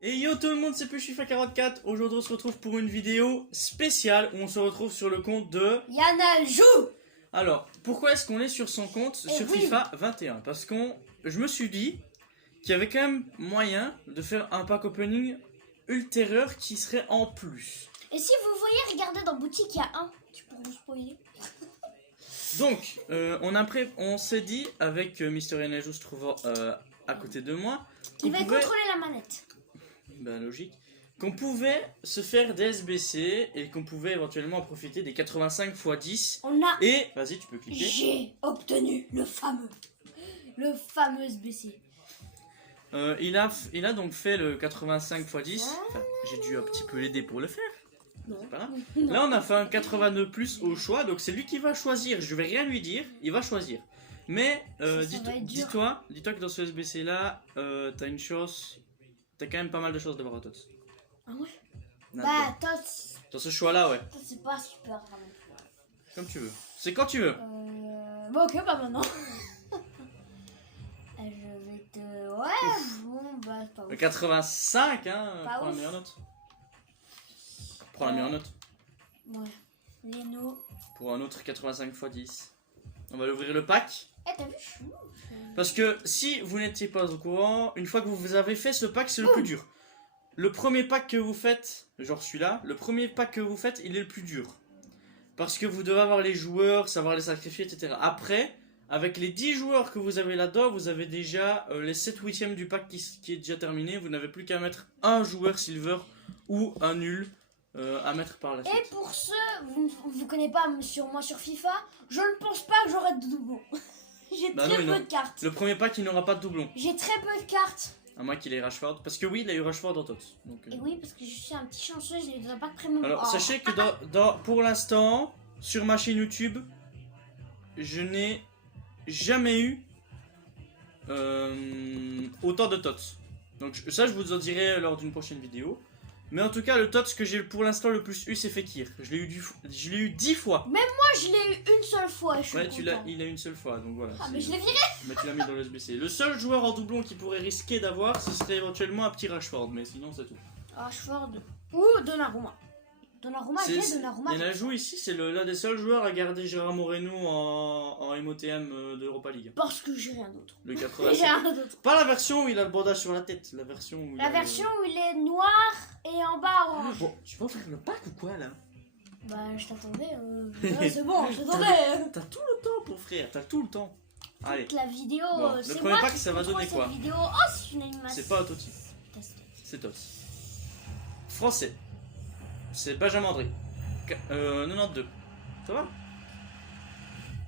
Et yo tout le monde, c'est Pushifa44. Aujourd'hui on se retrouve pour une vidéo spéciale où on se retrouve sur le compte de Yana joue. Alors, pourquoi est-ce qu'on est sur son compte sur oui. FIFA 21? Parce je me suis dit qu'il y avait quand même moyen de faire un pack opening ultérieur qui serait en plus. Et si vous voyez, regardez dans boutique, il y a un. Tu pourras vous spoiler. Donc, on s'est dit avec Mister Enajou se trouvant à côté de moi, Il va contrôler la manette. Ben logique. Qu'on pouvait se faire des SBC et qu'on pouvait éventuellement profiter des 85 x 10. On a. Et vas-y, tu peux cliquer. J'ai obtenu le fameux SBC. Il a donc fait le 85 x 10. Enfin, j'ai dû un petit peu l'aider pour le faire. Non. C'est pas grave. Là, on a fait un 82 plus au choix, donc c'est lui qui va choisir. Je vais rien lui dire, il va choisir. Mais dis-toi que dans ce SBC là, t'as une chance. T'as quand même pas mal de choses d'avoir un TOTS. Ah ouais. Non, Bah TOTS. dans ce choix là, ouais. C'est pas super grave. Comme tu veux. C'est quand tu veux. Bon ok, bah maintenant. Je vais te. Ouais. Bon bah c'est pas ouf. Le 85, hein. Pas Prends la ouf. meilleure note. Prends la meilleure note. Ouais. Leno. Pour un autre 85 x 10. On va l'ouvrir le pack. Eh t'as vu, je suis ouf. Parce que si vous n'étiez pas au courant, une fois que vous avez fait ce pack, c'est le plus dur. Le premier pack que vous faites, genre celui-là, le premier pack que vous faites, il est le plus dur. Parce que vous devez avoir les joueurs, savoir les sacrifier, etc. Après, avec les 10 joueurs que vous avez là-dedans, vous avez déjà les 7/8 du pack qui est déjà terminé. Vous n'avez plus qu'à mettre un joueur silver ou un nul à mettre par la suite. Et pour ceux, vous connaissez pas sur moi sur FIFA, je ne pense pas que j'aurai de doublons. J'ai Bah très non, peu de cartes. Le premier pack, il n'aura pas de doublon. J'ai très peu de cartes. À moins qu'il ait Rashford. Parce que oui, il a eu Rashford en TOTS. Donc, Et oui, parce que je suis un petit chanceux, je l'ai dans un pack premium. alors, Oh. sachez que pour l'instant, sur ma chaîne YouTube, je n'ai jamais eu autant de TOTS. Donc ça, je vous en dirai lors d'une prochaine vidéo. Mais en tout cas, le TOTS que j'ai pour l'instant le plus eu, c'est Fekir. Je l'ai eu 10 fois. Moi, je l'ai eu une seule fois. Je suis Ouais, content. il a une seule fois, donc voilà. Ah, mais je l'ai viré. Mais tu l'as mis dans le SBC. Le seul joueur en doublon qui pourrait risquer d'avoir, ce serait éventuellement un petit Rashford, mais sinon c'est tout. Rashford ou Donnarumma. Donnarumma, j'ai Donnarumma. Il y en a joué ici, c'est l'un des seuls joueurs à garder Gérard Moreno en MOTM d'Europa League. Parce que j'ai rien d'autre. Le 80. J'ai rien d'autre. Pas la version où il a le bandage sur la tête, la version où il est noir et en bas orange. Bon, tu vas faire le pack ou quoi là? Bah, je t'attendais. Ouais, c'est bon, je t'attendais. T'as tout le temps pour frère, t'as tout le temps. Allez, La vidéo, bon, le c'est premier moi pack qui ça va contrôle donner quoi? cette vidéo. Oh, c'est une animation. C'est pas un Totti, c'est Totti. Français, c'est Benjamin André. 92. Ça va?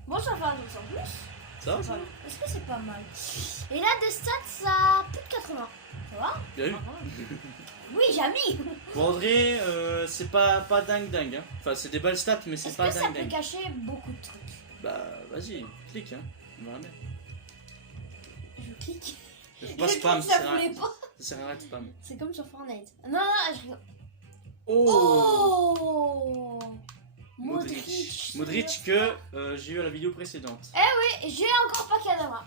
Bon, ça va un autre en plus. Ça va? Est-ce que c'est pas mal? Et là, des stats, ça a plus de 80. Ça va? Bien vu. Oui, j'ai mis. Bon, André, c'est pas dingue hein. Enfin, c'est des belles stats, mais c'est Est-ce pas que ça peut dingue. cacher beaucoup de trucs? Bah, vas-y, clique hein. On va la mettre. Je clique. Faut pas Je spam, clique, ça voulait pas. ça sert à rien de spam. C'est comme sur Fortnite. Non, je rigole. Oh, Oh, Modric. Modric que j'ai eu à la vidéo précédente. Oui, j'ai encore pas Kadama.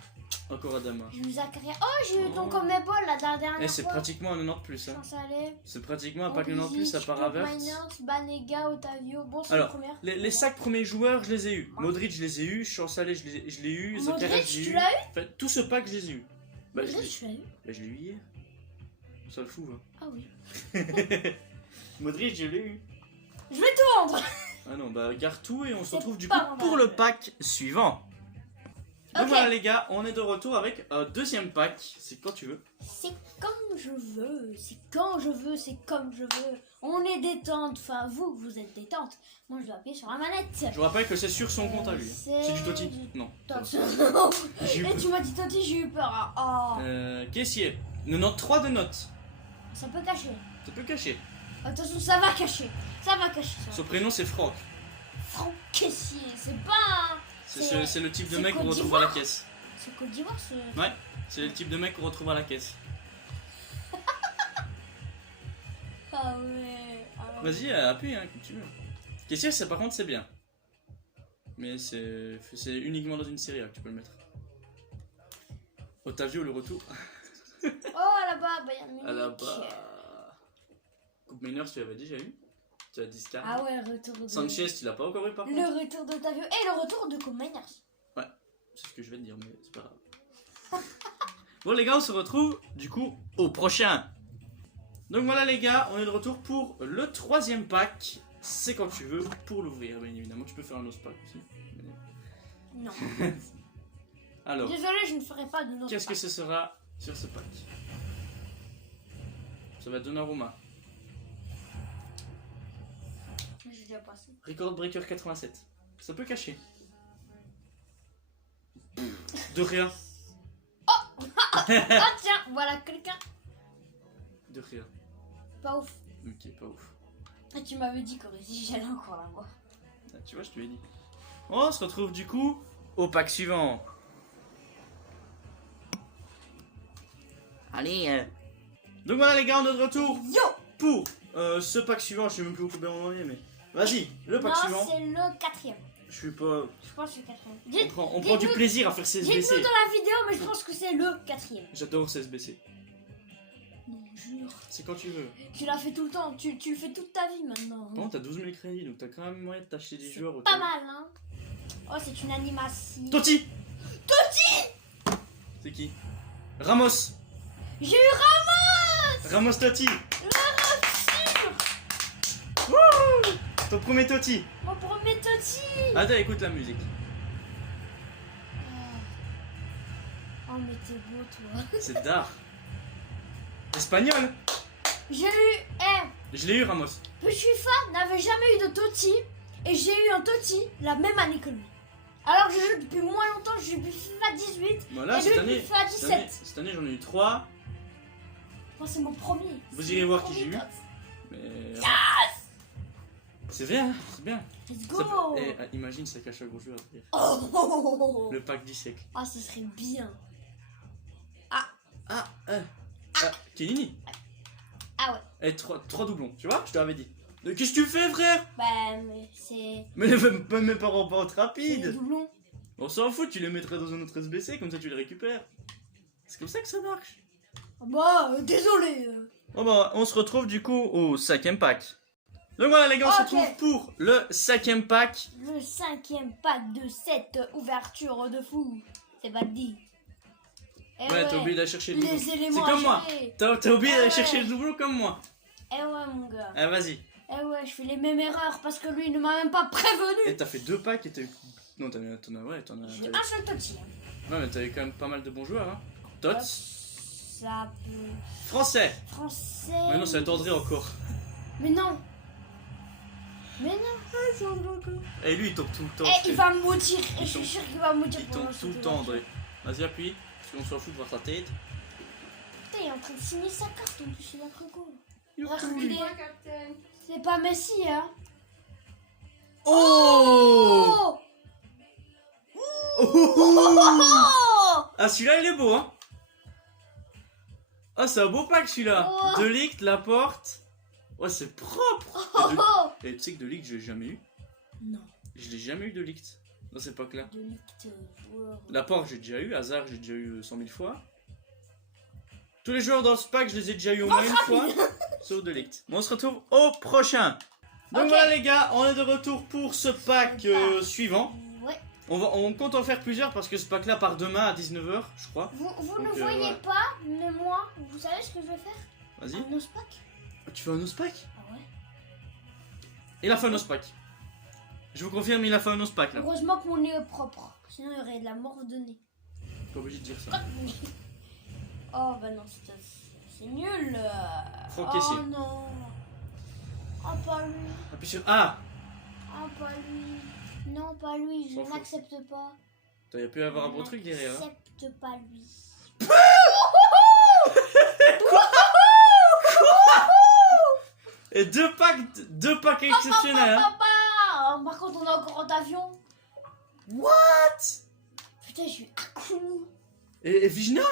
Encore Adama. J'ai eu Zakaria. Oh, j'ai eu ton Comebol la dernière Eh, c'est fois. pratiquement un 90 plus. Hein. Chansalé. C'est pratiquement un pack 90 plus à part Havertz. Miners, Banega, Otavio. Bon, c'est Alors, la première. les 5 premiers joueurs, je les ai eus. Modric, je les ai eus. Chansalé, je l'ai eu. Zakaria, Modric, je l'ai tu eu. l'as eu? Enfin, tout ce pack, je les ai eus. Bah, Modric, tu l'as eu? je l'ai eu hier. Ça le fout, hein. Ah oui. Modric, je l'ai eu. Je vais tout vendre. Ah non, bah garde tout et on se C'est retrouve du pas coup vendable. pour le pack suivant. Donc Ok. voilà les gars, on est de retour avec un deuxième pack. C'est quand tu veux. C'est comme je veux, c'est quand je veux, c'est comme je veux. On est détente, enfin vous êtes détente. Moi je dois appuyer sur la manette. Je vous rappelle que c'est sur son compte à lui. hein. C'est du Totti. Non. J'ai eu Et tu m'as dit Totti, j'ai eu peur. Oh. Caissier. 93 de notes. Ça peut cacher. Ça peut cacher. Attention, ça va cacher. Ça va cacher. Ça. Son prénom c'est Franck. Franck Caissier, c'est pas. C'est le type de c'est mec qu'on Côte retrouve à la d'Ivoire. caisse. C'est Côte d'Ivoire, ce. Ouais, c'est le type de mec qu'on retrouve à la caisse. Ah ouais. Vas-y, appuie hein, comme tu veux. Caissier, ça par contre c'est bien. Mais c'est uniquement dans une série là que tu peux le mettre. Otavio, le retour. Oh là-bas, Bayern Munich. Ah là-bas. Coupe Miners, tu l'avais déjà eu. Tu as discard. Ah ouais, retour de... Sanchez, tu l'as pas encore eu par contre. Le retour de Tavio et le retour de Coop Miners. C'est ce que je vais te dire, mais c'est pas grave. Bon les gars, on se retrouve du coup au prochain. Donc voilà les gars, on est de retour pour le 3e pack. C'est quand tu veux pour l'ouvrir, bien évidemment. Tu peux faire un autre pack aussi. Non. Alors, Désolé, je ne ferai pas de notre qu'est-ce que ce sera sur ce pack? Ça va être Donnarumma. J'ai déjà passé. Record Breaker 87. Ça peut cacher. De rien. Ah tiens, voilà quelqu'un. De rien. Pas ouf. Ok, pas ouf. Ah, tu m'avais dit que j'allais encore la voir. Ah, tu vois, je te l'ai dit. On se retrouve du coup au pack suivant. Allez. Donc voilà les gars, on est de retour Yo. pour ce pack suivant. Je sais même plus combien on en est, mais vas-y, le pack Non, suivant. c'est le 4e. Je suis pas. Je pense que c'est le 4e. On prend du plaisir à faire Dites-nous CSBC. dans la vidéo, mais je pense que c'est le 4e. J'adore CSBC. Non, jure. C'est quand tu veux. Tu l'as fait tout le temps, tu le fais toute ta vie maintenant. Bon, t'as 12 000 crédits, donc t'as quand même moyen de t'acheter des joueurs. Pas mal, hein. Oh, c'est une animation. Totti. C'est qui? Ramos. J'ai eu Ramos. Ramos Totti. Sûr. Wouh. Ton premier Totti. Mon premier Totti. Attends, écoute la musique. Oh, mais t'es beau, toi. C'est d'art. Espagnol. J'ai eu... Je l'ai eu, Ramos. Petit FIFA n'avait jamais eu de Totti. Et j'ai eu un Totti la même année que lui. Alors que je joue depuis moins longtemps, je joue depuis FIFA 18. Voilà, et cette lui année, FIFA 17. cette année j'en ai eu 3. Moi, c'est mon premier. Vous C'est irez mon voir qui premier j'ai eu. top. Mais... C'est bien, c'est bien. Let's Ça go. peut- imagine, ça cache un gros joueur derrière. Oh, oh, oh, oh. Le pack du siècle. Ah, ce serait bien. Kellini. Ah ouais. Eh, 3 doublons, tu vois, je te l'avais dit. Qu'est-ce que tu fais, frère? Bah, mais c'est... Mais mes parents pas C'est les rapides. doublons. On s'en fout, tu les mettrais dans un autre SBC, comme ça tu les récupères. C'est comme ça que ça marche. Bah, désolé. Bon bah, on se retrouve du coup au 5e pack. Donc voilà les gars, on se Ok. retrouve pour le 5e pack. Le 5e pack de cette ouverture de fou. C'est pas dit. Eh Ouais, t'as oublié d'aller chercher le doublon. les C'est éléments comme moi. achevés. T'as oublié d'aller Ouais. chercher le doublon comme moi. Eh ouais, mon gars. Ah vas-y. Eh ouais, je fais les mêmes erreurs parce que lui, il ne m'a même pas prévenu. Et t'as fait 2 packs et t'as eu... Non, t'en as... Ouais, t'en as... J'ai t'as eu- un seul Totti. Ouais, mais t'avais quand même pas mal de bons joueurs, hein. Tots. Ça peut... Français. Français... Mais non, ça attendrait encore. Mais non. Mais non. Et lui, il tombe tout le temps. Eh, frère. il va me maudire. Et Il je suis tombe- sûr qu'il va me maudire Il pour tombe lancer tout le de temps, la- André. Vas-y, appuie. Parce qu'on s'en fout de voir ta tête. Putain, il est en train de signer sa carte en plus, il a trop cool. Youhou. Regardez. C'est pas Messi, hein. Oh, Oh. oh Ah, celui-là, il est beau, hein. Ah, c'est un beau pack, celui-là. Oh. De Ligt, Laporte. Ouais, c'est propre. Oh. Et tu sais que de Ligt, je l'ai jamais eu. Non, Je l'ai jamais eu de Ligt. Dans cette pack-là. de Ligt joueur. Laporte, j'ai déjà eu. Hazard, j'ai déjà eu 100 000 fois. Tous les joueurs dans ce pack, je les ai déjà eu au moins une fois. Sauf de Ligt. Bon, on se retrouve au prochain. Donc Ok. voilà, les gars, on est de retour pour ce pack suivant. Ouais. On compte en faire plusieurs parce que ce pack-là part demain à 19h, je crois. Vous ne Donc, voyez ouais. pas, mais moi, vous savez ce que je vais faire? Vas-y. Un ospac. Tu fais un ospack? Ah ouais. Il a fait un ospack. Je vous confirme, il a fait un ospack là. Heureusement que mon nez est propre. Sinon, il y aurait de la morve de nez. Pas obligé de dire ça. Oh bah non, c'est nul. Franck Oh Kessier. non. Oh pas lui. Appuie sur A. Oh pas lui. Non, pas lui. Je S'en fout. n'accepte pas. Il y a pu y avoir un bon truc derrière. Hein. N'accepte pas lui. Et deux packs exceptionnels. Hein. Papa. Par contre, on a encore un avion. What? Putain, j'ai eu Akunu. Et Vigna?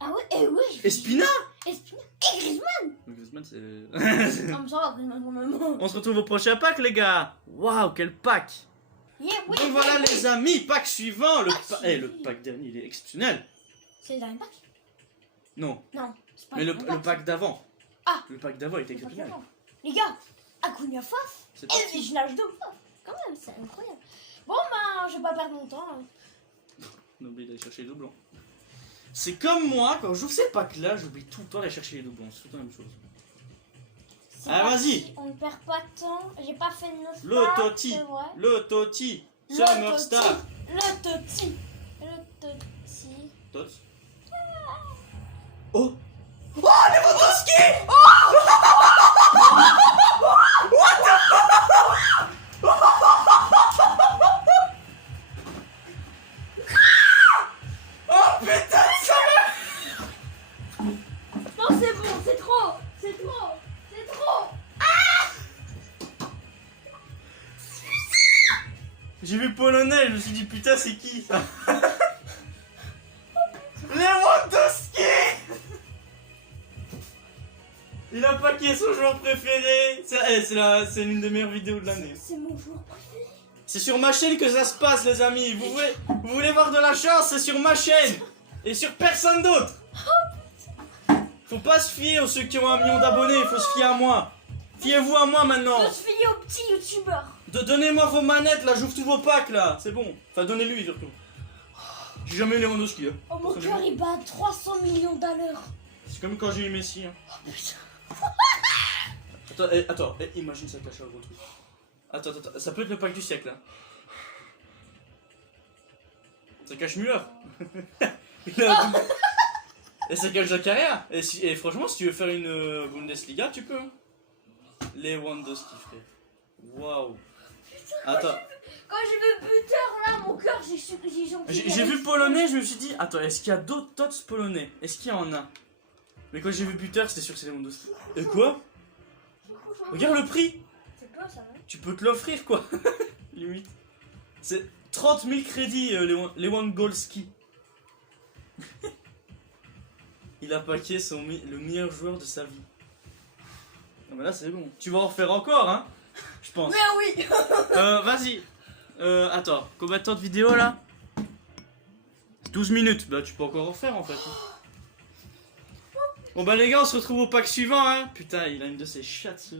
Ah ouais, et ouais. Et Spina? Espina et Griezmann. Griezmann, c'est... Comme ça, va, Griezmann, quand même. On se retrouve au prochain pack, les gars. Waouh, quel pack. Yeah, oui, Donc voilà, oui. les amis, pack suivant. Pack Le suivant. pack dernier, il est exceptionnel. C'est le dernier pack? Non, Non, c'est pas mais le dernier pack d'avant. Ah. Le pack d'avant était C'est pas exceptionnel. d'avant. Les gars, Acuna Faf C'est et parti. les nage de Faf. Quand même, c'est incroyable. Bon, ben, je vais pas perdre mon temps. Hein. On oublie d'aller chercher les doublons. C'est comme moi, quand j'ouvre ces packs-là, j'oublie tout le temps d'aller chercher les doublons. C'est tout le temps la même chose. C'est Ah, parti, vas-y. On ne perd pas de temps. J'ai pas fait de 9 Le packs, Toti. c'est vrai. Le Toti. Le Summer Toti. Star. Le Toti. Le Toti. Tots. Oh. Oh, Lewandowski. Oh putain, ça va. Non, c'est bon, c'est trop. C'est trop. C'est trop. J'ai vu polonais, je me suis dit putain c'est qui ça. Lewandowski. Il a paqué son joueur préféré. C'est l'une des meilleures vidéos de l'année. C'est mon joueur préféré. C'est sur ma chaîne que ça se passe les amis. Vous voulez voir de la chance, c'est sur ma chaîne. Et sur personne d'autre. Faut pas se fier aux ceux qui ont 1 million d'abonnés, il faut se fier à moi. Fiez-vous à moi maintenant. Je suis au petit youtubeur. Donnez-moi vos manettes là, j'ouvre tous vos packs là, c'est bon. Enfin donnez-lui surtout. J'ai jamais eu Lewandowski. Hein. Oh, mon cœur il bat à 300 millions d'à l'heure. C'est comme quand j'ai eu Messi. Hein. Oh putain. Attends, imagine ça cache un gros truc. Attends, ça peut être le pack du siècle là. Ça cache Müller. Et ça cache Zakaria. Et franchement, si tu veux faire une Bundesliga, tu peux. Hein. Lewandowski, frère. Waouh. Attends. Quand j'ai vu buteur là, mon cœur J'ai vu polonais, je me suis dit, attends, est-ce qu'il y a d'autres tots polonais? Est-ce qu'il y en a? Mais quand j'ai vu buteur, c'était sûr que c'est Lewandowski. Et quoi? Regarde le prix. C'est quoi ça, hein? Tu peux te l'offrir quoi. Limite. C'est 30 000 crédits, Lewandowski. Il a paqué le meilleur joueur de sa vie. Ah bah là c'est bon. Tu vas en refaire encore, hein? Je pense. Mais oui. Vas-y. Attends, combien de temps de vidéo là? 12 minutes. Bah tu peux encore en faire en fait. Bon bah les gars, on se retrouve au pack suivant, hein. Putain, il a une de ses chattes ce...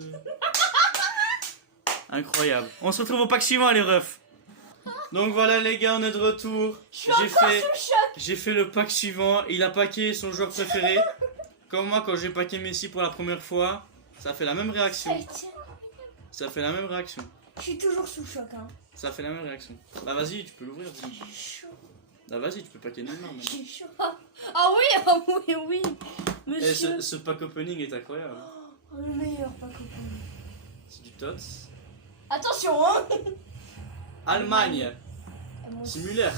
Incroyable. On se retrouve au pack suivant les refs. Donc voilà les gars, on est de retour. J'ai fait le pack suivant. Il a paqué son joueur préféré. Comme moi quand j'ai paqué Messi pour la première fois. Ça fait la même réaction. Ça fait la même réaction. Je suis toujours sous choc, hein. Ça fait la même réaction. Bah vas-y, tu peux l'ouvrir. J'ai chaud. Bah vas-y, tu peux paquer Neymar maintenant. J'ai chaud. Ah oui, oui. Et Monsieur. ce pack opening est incroyable. Oh, le meilleur pas copain. C'est du Tots. Attention, hein. Allemagne. Et mon- C'est Müller.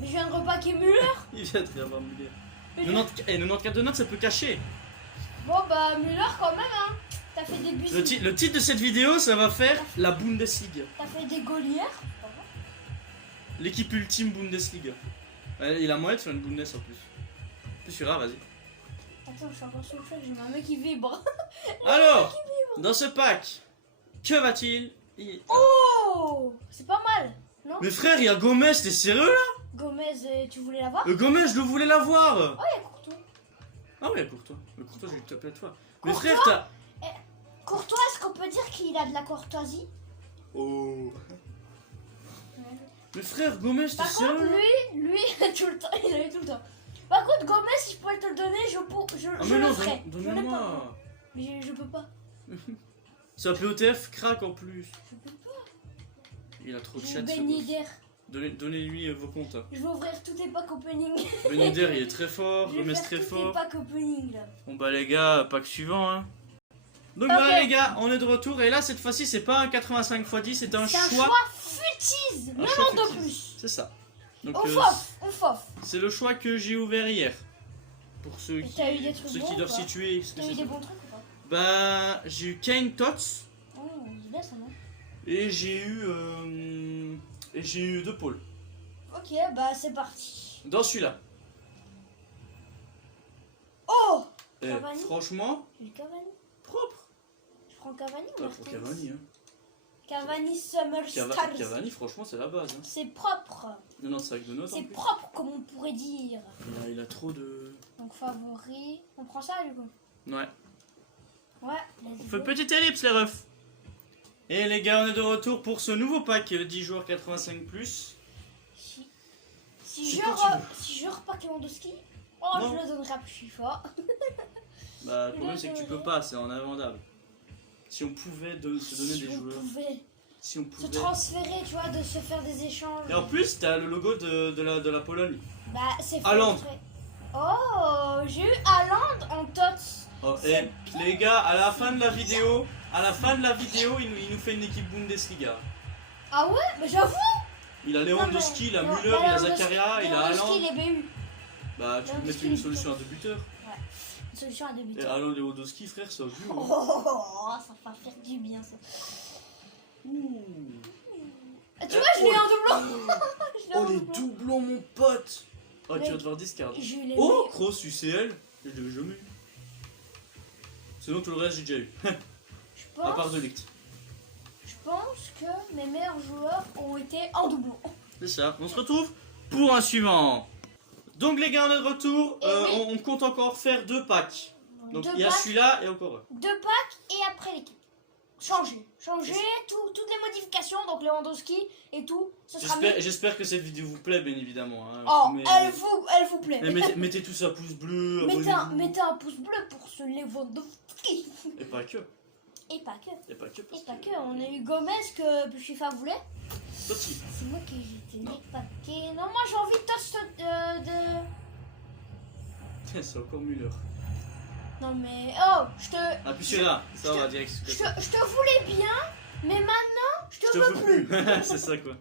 Mais je viens de repaquer Müller. Il vient de avoir Müller. Mais 94 de notes, ça peut cacher. Bon bah Müller quand même, hein. T'as fait des buts. Le titre de cette vidéo, ça va faire la Bundesliga. T'as fait des Gaulières. L'équipe ultime Bundesliga. Ouais, il a moyen de faire une Bundes en plus. Plus sûr, vas-y. Attends, je suis encore sous le choc, j'ai ma main qui vibre. Alors, dans ce pack, que va-t-il y... Oh, c'est pas mal, non? Mais frère, il y a Gomez, t'es sérieux là? Gomez, tu voulais l'avoir? Gomez, je le voulais l'avoir. Oh, il y a Courtois. Ah ouais, Courtois. Mais Courtois, j'ai eu tapé à toi. Mais Courtois frère, t'as... Courtois, est-ce qu'on peut dire qu'il a de la courtoisie? Oh. Mais frère, Gomez, t'es Par contre, sérieux là? lui, tout le temps, il a eu tout le temps. Par contre, Gomez, si je pourrais te le donner, Ah je mais le non, ferais. Je l'ai pas. donne-moi. Mais je peux pas. Ça POTF craque en plus. Je peux pas. Il a trop de J'ai chat. Ben Yedder. Donnez-lui vos comptes. Hein. Je vais ouvrir tous tes packs opening. Ben Yedder, il est très fort. Je vais Gomez faire très tous tes fort. packs opening là. Bon bah les gars, pack suivant hein. Donc Ok. voilà les gars, on est de retour et là cette fois-ci c'est pas un 85 x 10, c'est un C'est un choix. choix futise. Un 90 choix de fictif. plus. C'est ça. Donc On fof. c'est le choix que j'ai ouvert hier. Pour ceux Et qui, t'as eu des trucs pour ceux bons qui ou doivent pas situer ce que T'as eu c'est des ça. bons trucs ou pas? Bah j'ai eu Kane Tots Oh, c'est bien ça, non? et j'ai eu De Paul. Ok, bah c'est parti. Dans celui-là. Oh! Et Cavani. franchement, J'ai le Cavani. propre. Je prends Cavani ou Pas pour Martinez? Cavani hein. Cavani Summer Stars. Cavani franchement c'est la base hein. C'est propre. 95 de notes en C'est plus. propre comme on pourrait dire. Il a trop de... Donc favori. On prend ça du coup. Ouais. Ouais, let's On fait go. petite ellipse les refs. Et les gars, on est de retour pour ce nouveau pack 10 joueurs 85+. Si C'est je quand tu veux. si je repack Lewandowski, oh, Non. je le donnerai à FIFA. Bah, le problème c'est que tu peux pas, c'est en invendable. Si on pouvait se donner Si des on joueurs. pouvait Si on se pouvait. transférer, tu vois, de se faire des échanges. Et en plus, t'as le logo de la Pologne. Bah, c'est fait Haaland. exprès. Oh, j'ai eu Haaland en tots. Oh, C'est et les gars, à la fin de la vidéo, il nous fait une équipe Bundesliga. Ah ouais, mais j'avoue. Il a Lewandowski, il a Non, Müller, il a Lewandowski- Zakaria, il a Lewandowski, Haaland. il est BU. Bah, tu peux mettre Lewandowski, une il est solution à top. deux buteurs. Une solution à Et débuter. Haaland Lewandowski, frère, ça joue. Oh, ça va faire du bien ça. Ouh. Ah, tu vois, je l'ai eu en doublon. Je l'ai Oh, en les doublon. doublons, mon pote. Oh, tu Mais- vas devoir discard. J'ai eu les Oh, meilleurs. Kroos, UCL. Je l'avais jamais eu. Sinon, tout le reste, j'ai déjà eu. Je À part pense, de Ligt. je pense que mes meilleurs joueurs ont été en doublon. C'est ça. On se retrouve pour un suivant. Donc, les gars, on est de retour. Et oui. On compte encore faire 2 packs. Donc, Deux il y a packs. celui-là et encore un. 2 packs et après l'équipe. Changer, toutes les modifications, donc Lewandowski et tout, ce sera mieux. J'espère que cette vidéo vous plaît, bien évidemment. Hein. Oh, Mais- elle vous plaît. mais mettez tous un pouce bleu, Mettez abonnez-vous. un pouce bleu pour ce Lewandowski. Et pas que. Et pas que. Et pas que. Et Parce pas que. On a eu Gomez que FIFA voulait. Totti. C'est moi qui ai jeté Non. les paquets. Non, moi j'ai envie de toast de. C'est encore Müller. Non mais. Oh, je te. Ah, puis celui-là. Ça, on va direct. Je te voulais bien, mais maintenant, je te veux plus. C'est ça, quoi.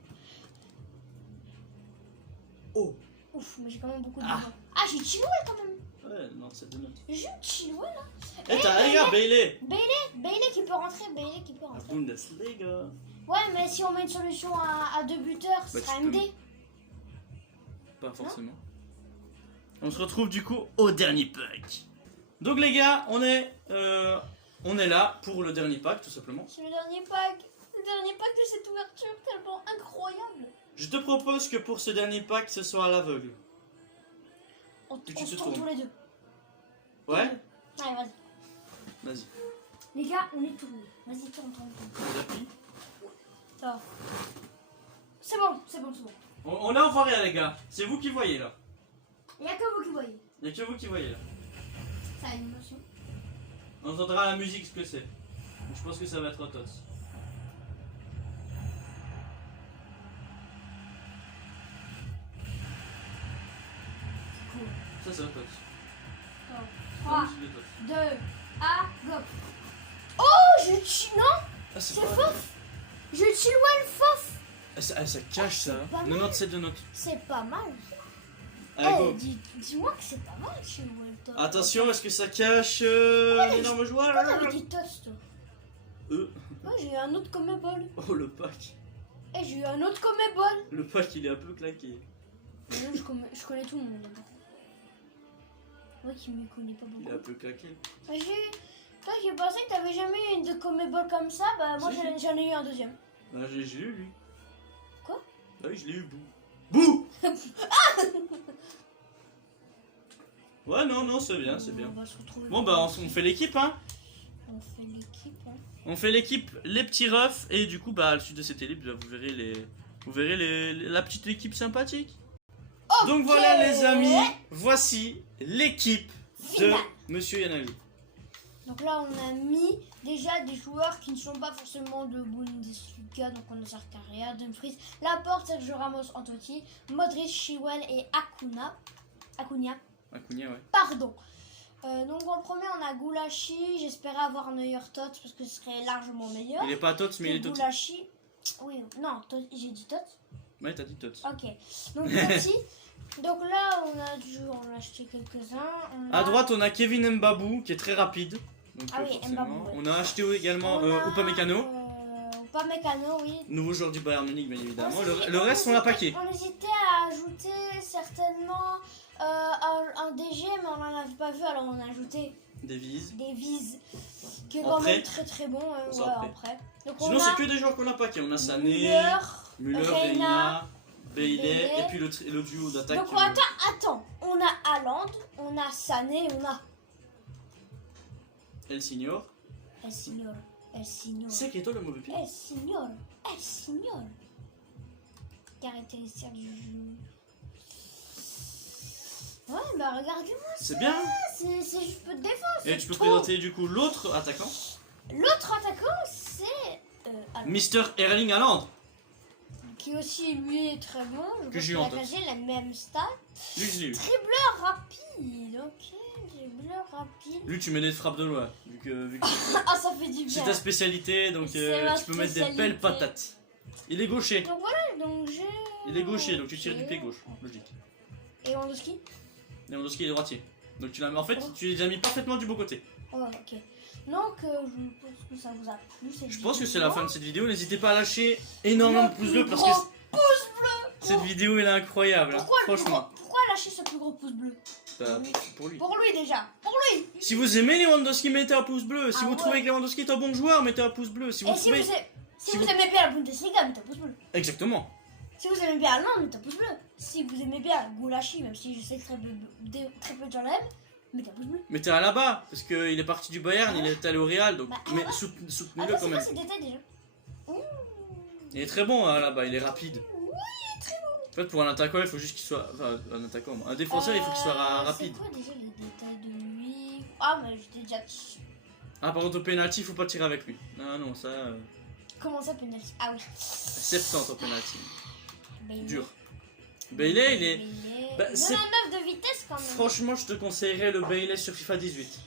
Oh. Ouf, mais j'ai quand même beaucoup de Ah. noms. Ah, j'ai Chilwell quand même. Ouais, non, c'est de notes. J'ai Chilwell là. Eh, t'as, regarde, Bailey. Bailey qui peut rentrer, Bailey qui peut La rentrer. Bundesliga. Ouais, mais si on met une solution à 2 buteurs, ce Bah, sera tu peux. MD. Pas forcément. On se retrouve du coup au dernier pack. Donc les gars, on est là pour le dernier pack tout simplement. C'est le dernier pack. Le dernier pack de cette ouverture tellement incroyable. Je te propose que pour ce dernier pack, ce soit à l'aveugle. On Et tu se te tourne tous tournes. les deux. Ouais. Allez, vas-y. Vas-y. Les gars, on est tournés. Vas-y, tourne. J'appuie. Ça va. C'est bon. On là, on voit rien les gars. C'est vous qui voyez là. Il n'y a que vous qui voyez. Il n'y a que vous qui voyez là. Ça a une émotion. On entendra la musique ce que c'est. Je pense que ça va être Tots. Cool. Ça c'est Tots. Oh. La 3, musique de Tots. 2, 1, go. Oh, non, Ah, c'est c'est pas... fauf. Je Chilwell fauf. Ah, ça cache ça. pas mal. 97 de notes. C'est pas mal. Allez, Eh, go. dis-moi que c'est pas mal Chilwell. toi. Attention, est-ce que ça cache un énorme joueur Pourquoi t'avais dit toast toi? Moi j'ai eu un autre Comeball. Oh le pack. Eh, j'ai eu un autre Comeball. Le pack il est un peu claqué. Mais non, je connais tout le monde. Moi qui me connais pas Il est beaucoup. un peu claqué. Toi qui pensais que t'avais jamais eu une de Comeball comme ça, bah moi Si, j'en ai eu un deuxième. Bah je l'ai eu lui. Quoi? Ah oui, je l'ai eu, Bou. Bouh. Ouais, non, c'est bien, c'est bien. On va se retrouver. Bon bah on fait l'équipe hein. On fait l'équipe. Hein. On fait l'équipe les petits refs et du coup bah à la suite de cette ellipse vous verrez la petite équipe sympathique. Donc voilà les amis, voici l'équipe de Finale. Monsieur Yanali. Donc là on a mis déjà des joueurs qui ne sont pas forcément de Bundesliga. Donc on a Zakaria, Dumfries, Laporte, Sergio Ramos, Antotti, Modric, Chilwell et Acuna. Acuna, ouais. Pardon. Donc en premier on a Goulashi. J'espérais avoir un meilleur Tots parce que ce serait largement meilleur. Il est pas Tots mais il est Totti. Goulashi. Oui, non, j'ai dit Tots. Ouais, t'as dit Tots. Ok. Donc Totti. Donc là on a acheté quelques-uns. À droite, on a Kevin Mbabou qui est très rapide. Donc, Ah oui, forcément. Mbabou, ouais. On a acheté également On a, Upamecano, Upamecano, oui. nouveau joueur du Bayern Munich, bien évidemment. On Le reste, on l'a paqué. On hésitait à ajouter certainement un DG, mais on n'en avait pas vu, alors on a ajouté Des vises. des Vises, qui est En quand prêt. même très très bon. Ça, Ouais, après. après. Donc Sinon, on a c'est que des joueurs qu'on a paqué. On a Sané, Müller, Reina, Reina, Bailey, Bailey. et puis le duo d'attaque. Donc attends, on a Haaland, on a Sané, on a El Signor. El signor. El signor. C'est qui est toi le mauvais pied? El signor. El signor. Caractéristique du jeu. Ouais, bah regardez-moi. C'est bien. C'est juste peu de défense. Et tu peux trop. présenter du coup l'autre attaquant. L'autre attaquant, c'est. Alors, Mr. Erling Haaland. qui aussi, lui, est très bon. Je Que j'ai eu pense en qu'il a tête. quasi la même stat. Lui, je l'ai eu. Dribbleur rapide. Ok, dribbleur rapide. Lui, tu mets des frappes de loin. Vu que Ah, ça fait du c'est bien. ta spécialité, donc C'est ma tu peux mettre des belles spécialité. patates. Il est gaucher. Donc voilà, donc j'ai. Il est gaucher, donc tu tires du pied gauche. Logique. Et Wandoski? Lewandowski il est droitier. Donc tu l'as en fait, tu les as mis parfaitement du beau côté. Oh, ok. Donc, je pense que ça vous a plu cette Je vidéo. pense que c'est la fin de cette vidéo. N'hésitez pas à lâcher énormément de pouces bleus parce que cette vidéo elle est incroyable. Hein, franchement. Pourquoi lâcher ce plus gros pouce bleu? Bah, pour lui. Pour lui déjà. Pour lui. Si vous aimez Lewandowski, mettez un pouce bleu. Si Ah vous ouais. trouvez que Lewandowski est un bon joueur, mettez un pouce bleu. Si vous Et si trouvez. vous aimez bien la Bundesliga, mettez un pouce bleu. Exactement. Si vous aimez bien Allemand, mettez un pouce bleu. Si vous aimez bien Goulashi, même si je sais que très peu de gens l'aiment, mettez un pouce bleu. Mettez un là-bas parce qu'il est parti du Bayern, il est allé au Real, donc Bah, mais ah. soutenez-le Attends, quand c'est quoi même. ces détails déjà? Il est très bon hein, là-bas, il est rapide. En fait, pour un attaquant, il faut juste qu'il soit. Enfin, un attaquant, un défenseur, il faut qu'il soit rapide. C'est quoi déjà les détails de lui? Ah, mais j'étais déjà dessus. Ah, par contre, au penalty, il faut pas tirer avec lui. Ah non, ça. Comment ça, penalty? Ah oui. 70 au penalty. Bailey. Dur. Bailey, il est. Bailey. Bah, c'est- 99 de vitesse quand même. Franchement, je te conseillerais le Bailey sur FIFA 18.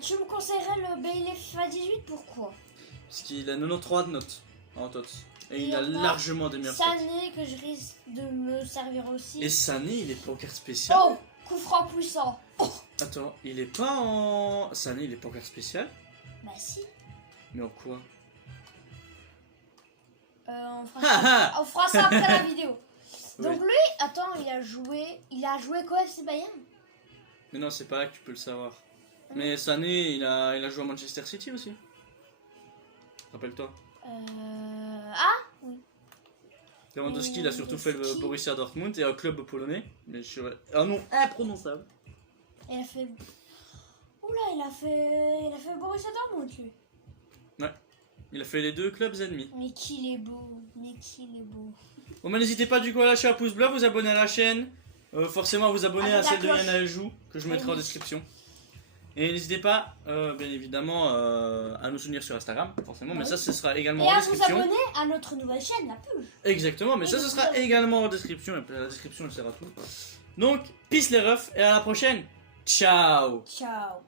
Tu me conseillerais le Bailey FIFA 18, pourquoi? Parce qu'il a 93 de notes en tots. Et il Et a on a largement des meilleures stats. Sané que je risque de me servir aussi. Et Sané, il est pas en carte spéciale. Oh, coup franc puissant. Attends, il est pas en. Sané, il est pas en carte spéciale. Bah si. Mais en quoi? On fera Ha, ça, ha. on fera ça après la vidéo. Donc Oui. lui, attends, il a joué quoi, FC Bayern? Mais non, c'est pas là que tu peux le savoir. Mais Sané, il a joué à Manchester City aussi. Rappelle-toi. Ah oui. Lewandowski, il a surtout fait le City. Borussia Dortmund et un club polonais. Mais sur un nom imprononçable. Il a fait. Oula, il a fait Borussia Dortmund lui. Il a fait les deux clubs ennemis. Mais qu'il est beau, mais qu'il est beau. Bon, bah, n'hésitez pas du coup à lâcher un pouce bleu, vous abonner à la chaîne. Forcément, à vous abonner Avec à la celle de cloche. Yana Joue, que je mettrai en Oui. description. Et n'hésitez pas, bien évidemment, à nous soutenir sur Instagram, forcément. Mais Oui. ça, ce sera également Et en à vous description. abonner à notre nouvelle chaîne, la Puge. Exactement, mais ça, ce sera également en description. Et la description, elle sert à tout. Donc, peace les refs, et à la prochaine. Ciao. Ciao.